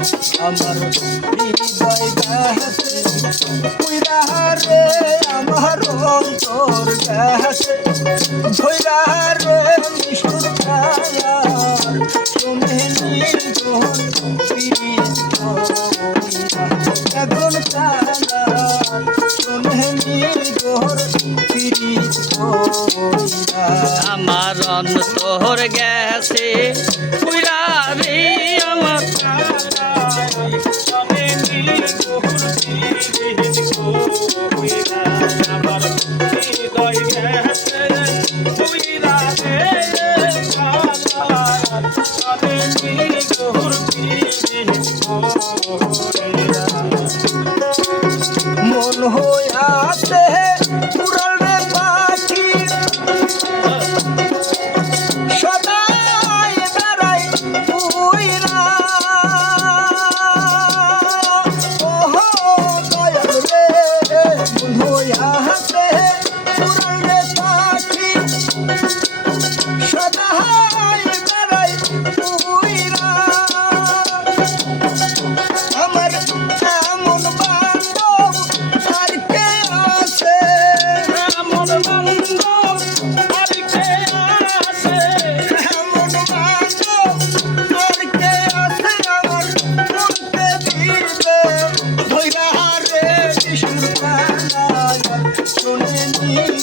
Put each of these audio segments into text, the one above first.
আমার হৃদয় দেহাসে কইরাহারে আমার অন্তর তুমি তুমি আমার গেছে কইরারে today.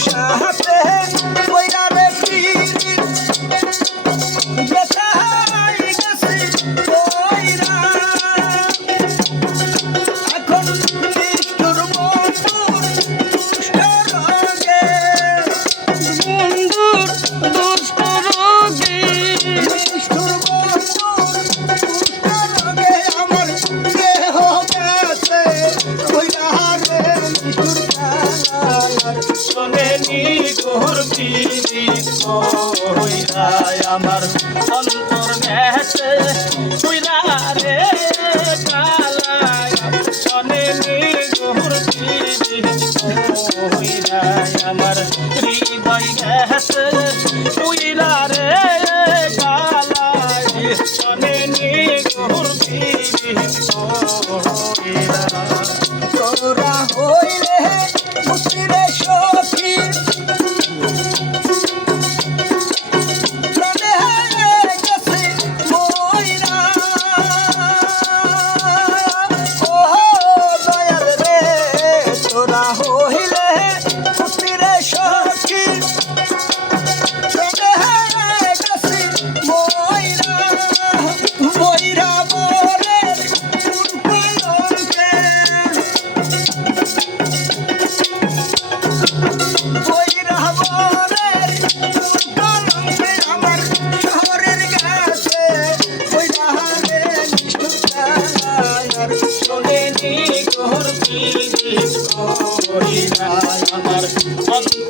shot. আমার অন্তর ভেসে তুইরা রে কালায় আমার হৃদয় ভেসে তুইরা রে কালায় সনে আমার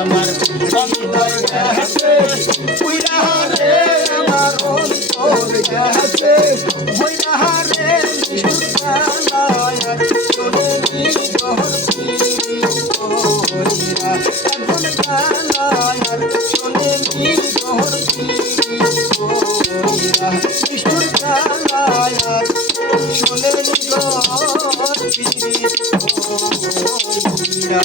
আমার অন্তর গেছে। উইরা রে আমার অন্তর গেছে। হইরা রে নিশুতানায়ার চলে নি জহর পিরি কইরা এখন কানায়ার চলে নি জহর পিরি কইরা নিশুতানায়ার চলে নি জহর পিরি কইরা